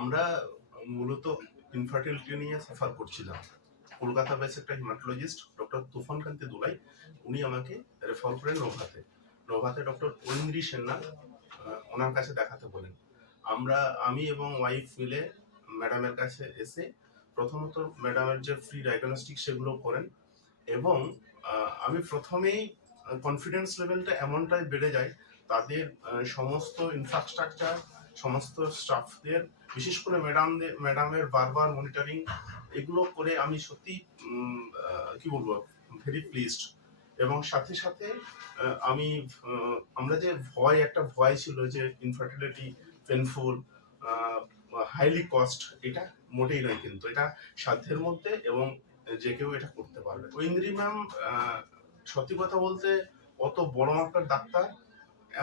আমরা মূলত ইনফার্টিলিটি নিয়ে সাফার করছিলাম। কলকাতা বেস একটা হিমাটোলজিস্ট ডক্টর তুফান কান্তি দুলাই, উনি আমাকে রেফার করেন নোভাতে ডক্টর ঐন্দ্রি সেননা ওনার কাছে দেখাতে বলেন। আমি এবং ওয়াইফ মিলে ম্যাডামের কাছে এসে প্রথমত ম্যাডামের যে ফ্রি ডায়াগনস্টিক সেগুলো করেন, এবং আমি প্রথমেই কনফিডেন্স লেভেলটা এমনটাই বেড়ে যায়, তাদের সমস্ত ইনফ্রাস্ট্রাকচার, সমস্ত স্টাফদের, বিশেষ করে ম্যাডামের বারবার মনিটরিং, এগুলো করে আমি সত্যি কি বলবো, ভেরি প্লিজড। এবং সাথে সাথে আমরা যে একটা ভয় ছিল যে ইনফার্টিলিটি পেনফুল, হাইলি কস্ট, এটা মোটেই নয়, কিন্তু এটা সাধ্যের মধ্যে এবং যে কেউ এটা করতে পারবে। ঐন্দ্রি ম্যাম সত্যি কথা বলতে অত বড় মাপের ডাক্তার,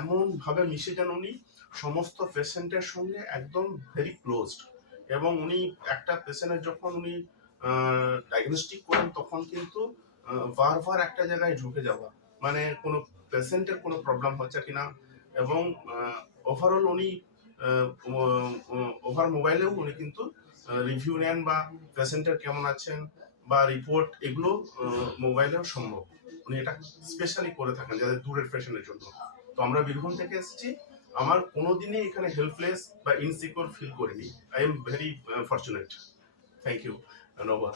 এমন ভাবে মিশে যান উনি সমস্ত পেশেন্টের সঙ্গে, একদম ভেরি ক্লোজড। এবং উনি একটা পেশেন্টের যখন উনি ডায়াগনস্টিক করেন তখন কিন্তু বারবার একটা জায়গায় ঢুকে যাওয়া, মানে কোনো পেশেন্টের কোনো প্রবলেম হচ্ছে কিনা, এবং ওভারঅল উনি ওভার মোবাইলেও উনি কিন্তু রিভিউ নেন, বা পেশেন্টের কেমন আছেন বা রিপোর্ট, এগুলো মোবাইলেও সম্ভব। উনি এটা স্পেশালি করে থাকেন যাদের দূরের পেশেন্টের জন্য। তো আমরা বীরভূম থেকে এসেছি, আমার কোনোদিনই এখানে হেল্পলেস বা ইনসিকিউর ফিল করিনি। I am very fortunate. Thank you Nova.